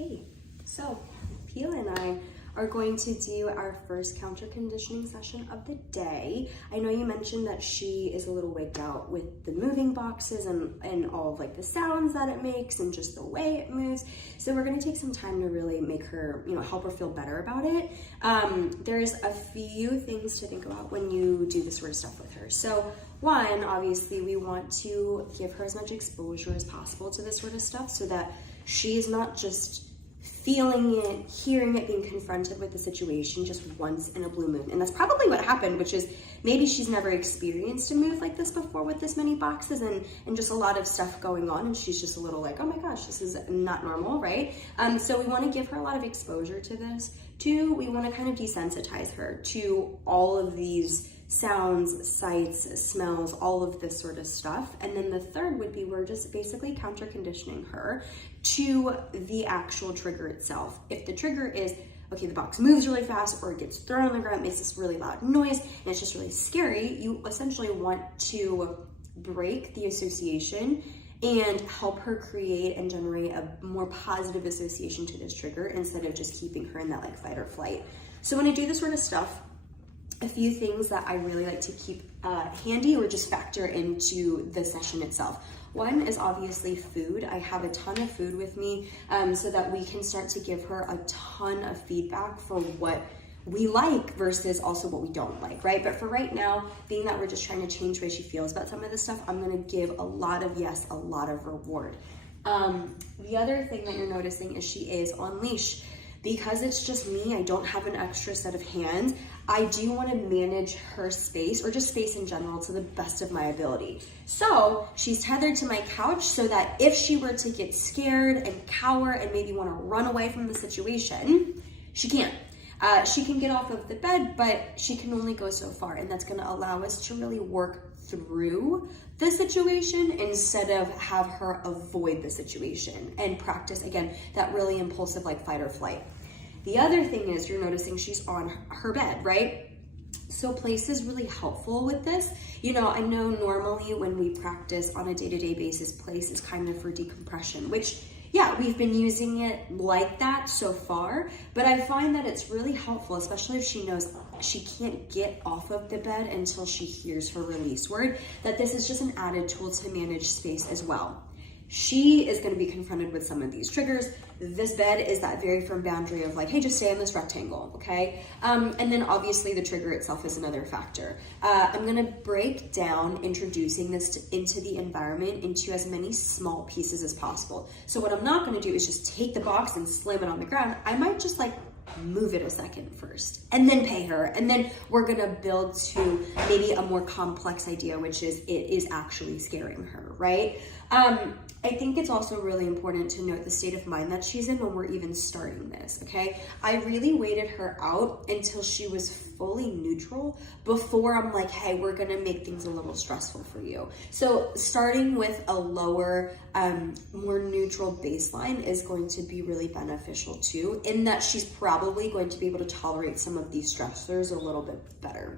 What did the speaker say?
Okay, so Pila and I are going to do our first counter conditioning session of the day. I know you mentioned that she is a little wigged out with the moving boxes and all of like the sounds that it makes and just the way it moves. So we're gonna take some time to really make her, help her feel better about it. There's a few things to think about when you do this sort of stuff with her. So one, obviously we want to give her as much exposure as possible to this sort of stuff so that she's not just feeling it, hearing it, being confronted with the situation just once in a blue moon. And that's probably what happened, which is maybe she's never experienced a move like this before with this many boxes and just a lot of stuff going on. And she's just a little like, oh my gosh, this is not normal, right? So we want to give her a lot of exposure to this. Two, we want to kind of desensitize her to all of these sounds, sights, smells, all of this sort of stuff. And then the third would be we're just basically counter conditioning her to the actual trigger itself. If the trigger is, okay, the box moves really fast or it gets thrown on the ground, makes this really loud noise, and it's just really scary, you essentially want to break the association and help her create and generate a more positive association to this trigger instead of just keeping her in that like fight or flight. So when I do this sort of stuff, a few things that I really like to keep handy or just factor into the session itself. One is obviously food. I have a ton of food with me so that we can start to give her a ton of feedback for what we like versus also what we don't like, right? But for right now, being that we're just trying to change the way she feels about some of this stuff, I'm gonna give a lot of yes, a lot of reward. The other thing that you're noticing is she is on leash. Because it's just me, I don't have an extra set of hands, I do want to manage her space or just space in general to the best of my ability. So she's tethered to my couch so that if she were to get scared and cower and maybe want to run away from the situation, she can't. She can get off of the bed, but she can only go so far, and that's going to allow us to really work through the situation instead of have her avoid the situation and practice, again, that really impulsive like fight or flight. The other thing is you're noticing she's on her bed, right? So place is really helpful with this. I know normally when we practice on a day-to-day basis, place is kind of for decompression, which yeah, we've been using it like that so far, but I find that it's really helpful, especially if she knows she can't get off of the bed until she hears her release word, that this is just an added tool to manage space as well. She is going to be confronted with some of these triggers. This bed is that very firm boundary of like, hey, just stay in this rectangle, okay? And then obviously the trigger itself is another factor. I'm going to break down introducing this into the environment into as many small pieces as possible. So what I'm not going to do is just take the box and slam it on the ground. I might just like move it a second first and then pay her. And then we're going to build to maybe a more complex idea, which is it is actually scaring her, right? I think it's also really important to note the state of mind that she's in when we're even starting this, okay? I really waited her out until she was fully neutral before I'm like, hey, we're gonna make things a little stressful for you. So starting with a lower, more neutral baseline is going to be really beneficial too, in that she's probably going to be able to tolerate some of these stressors a little bit better.